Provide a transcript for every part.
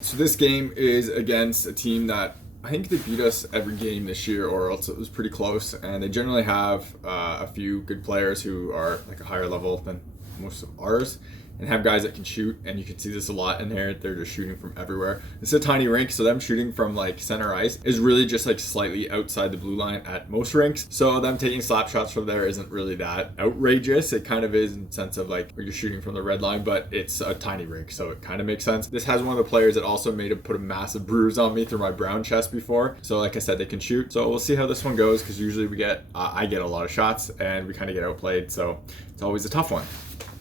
So this game is against a team that I think they beat us every game this year, or else it was pretty close. And they generally have a few good players who are like a higher level than most of ours, and have guys that can shoot. And you can see this a lot in there. They're just shooting from everywhere. It's a tiny rink, so them shooting from like center ice is really just like slightly outside the blue line at most rinks. So them taking slap shots from there isn't really that outrageous. It kind of is in the sense of like you're shooting from the red line, but it's a tiny rink, so it kind of makes sense. This has one of the players that also made it put a massive bruise on me through my brown chest before. So like I said, they can shoot. So we'll see how this one goes, because usually I get a lot of shots and we kind of get outplayed. So it's always a tough one.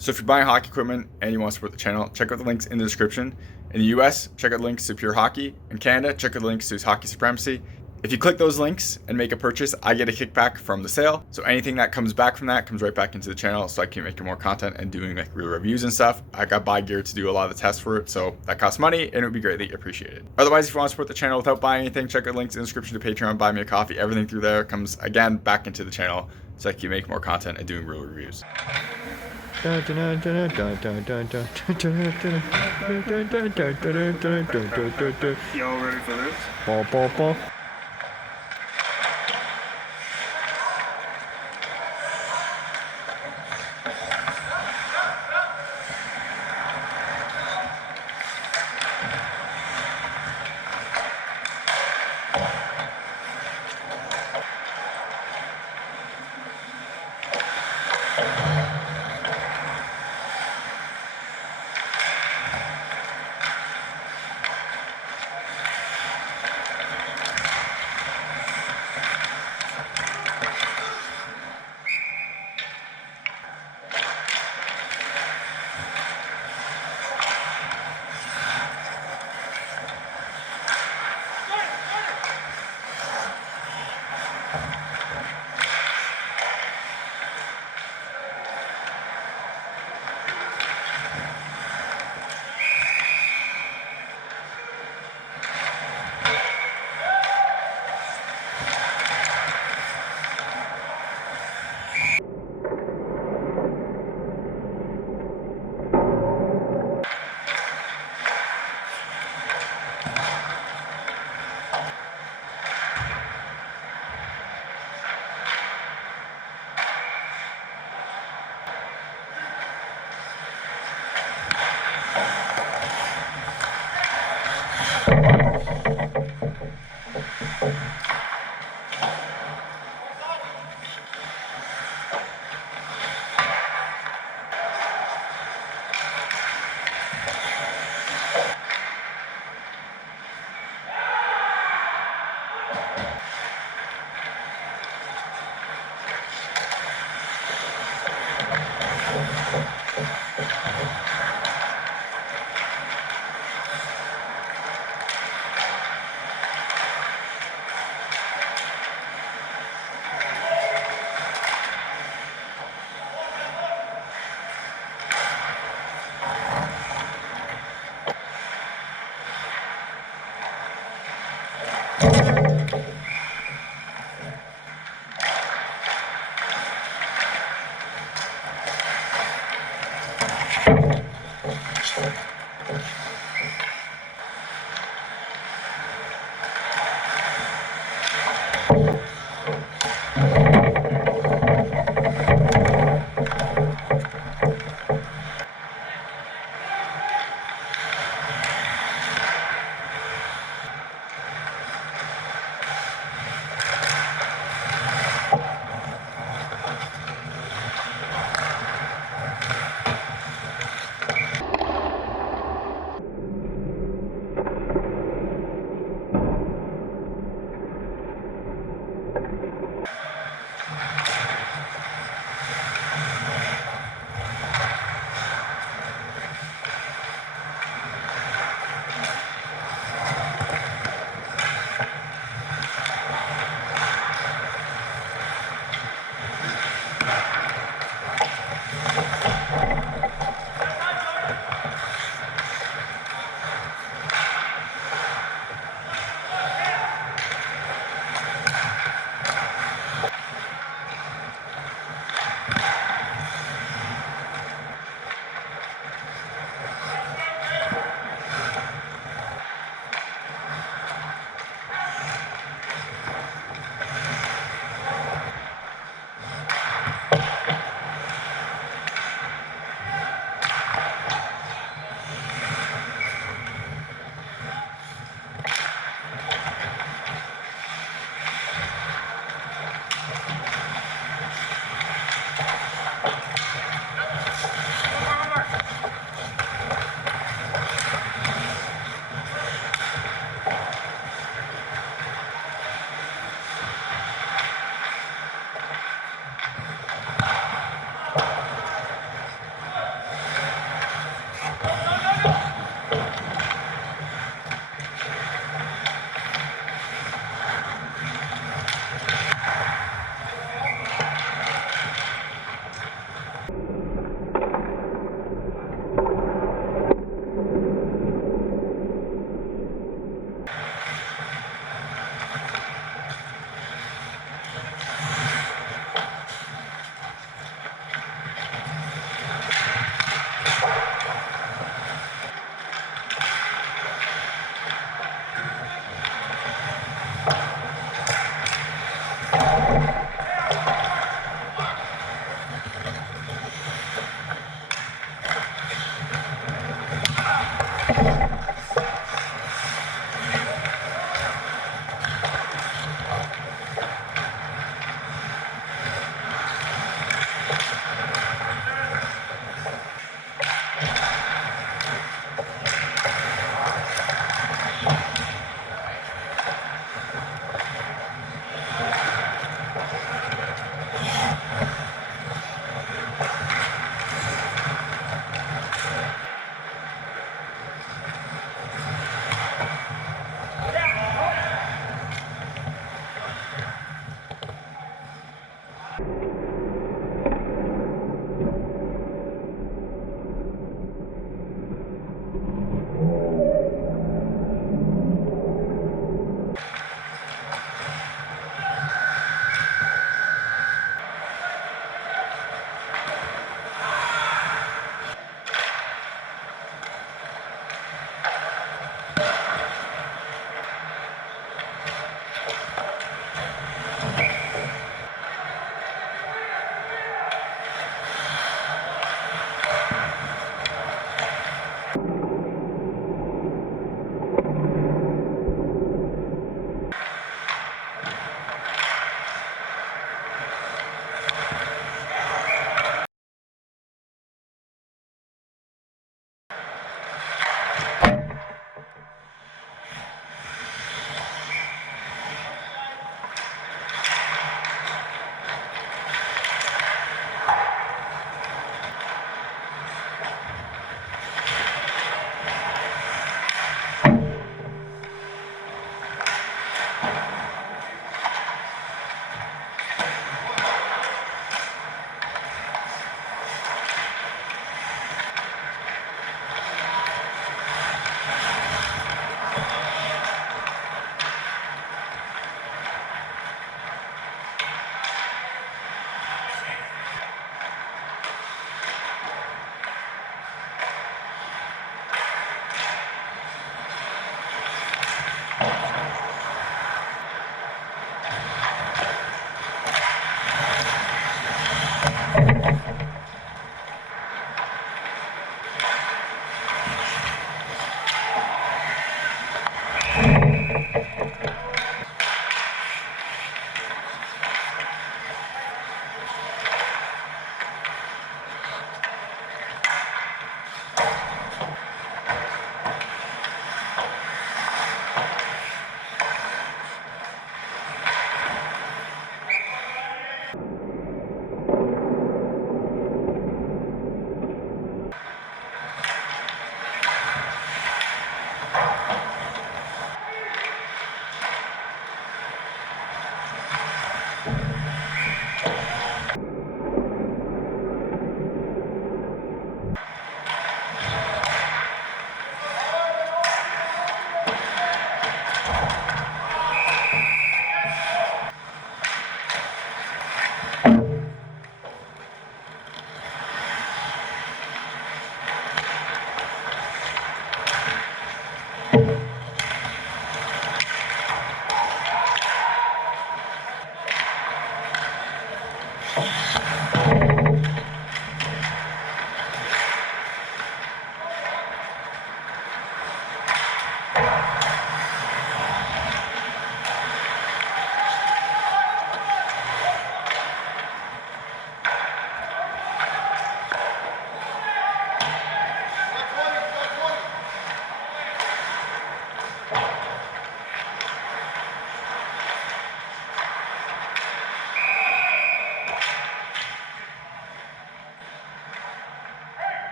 So if you're buying hockey equipment and you want to support the channel, check out the links in the description. In the US, check out the links to Pure Hockey. In Canada, check out the links to Hockey Supremacy. If you click those links and make a purchase, I get a kickback from the sale. So anything that comes back from that comes right back into the channel, so I can make more content and doing like real reviews and stuff. I got buy gear to do a lot of the tests for it, so that costs money and it would be greatly appreciated. Otherwise, if you want to support the channel without buying anything, check out links in the description to Patreon, buy me a coffee. Everything through there comes again back into the channel, so I can make more content and doing real reviews. Y'all ready for this?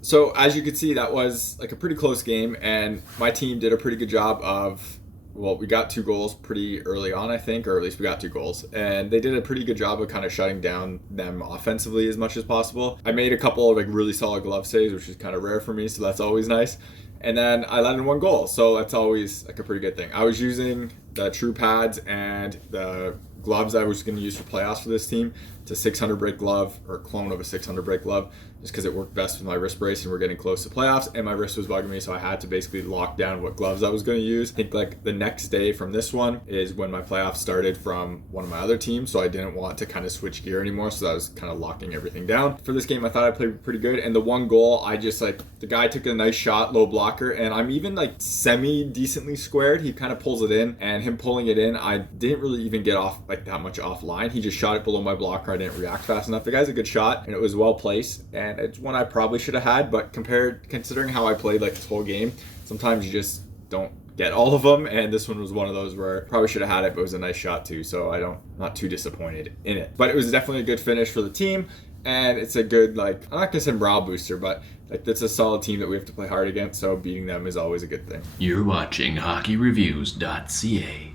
So as you can see, that was like a pretty close game, and my team did a pretty good job of, well, we got 2 goals pretty early on, I think, or at least we got 2 goals, and they did a pretty good job of kind of shutting down them offensively as much as possible. I made a couple of like really solid glove saves, which is kind of rare for me, so that's always nice. And then I let in 1 goal, so that's always like a pretty good thing. I was using the true pads and the gloves I was going to use for playoffs for this team to 600 break glove, or clone of a 600 break glove, just because it worked best with my wrist brace and we're getting close to playoffs and my wrist was bugging me, so I had to basically lock down what gloves I was going to use. I think like the next day from this one is when my playoffs started from one of my other teams, so I didn't want to kind of switch gear anymore, so I was kind of locking everything down. For this game I thought I played pretty good, and the 1 goal, I just like, the guy took a nice shot, low blocker, and I'm even like semi decently squared. He kind of pulls it in, and him pulling it in, I didn't really even get off like that much offline. He just shot it below my blocker. I didn't react fast enough. The guy's a good shot and it was well placed, and it's one I probably should have had, but considering how I played like this whole game, sometimes you just don't get all of them, and this one was one of those where I probably should have had it, but it was a nice shot too, so not too disappointed in it. But it was definitely a good finish for the team, and it's a good, like, I'm not gonna say morale booster, but like, that's a solid team that we have to play hard against, so beating them is always a good thing. You're watching HockeyReviews.ca.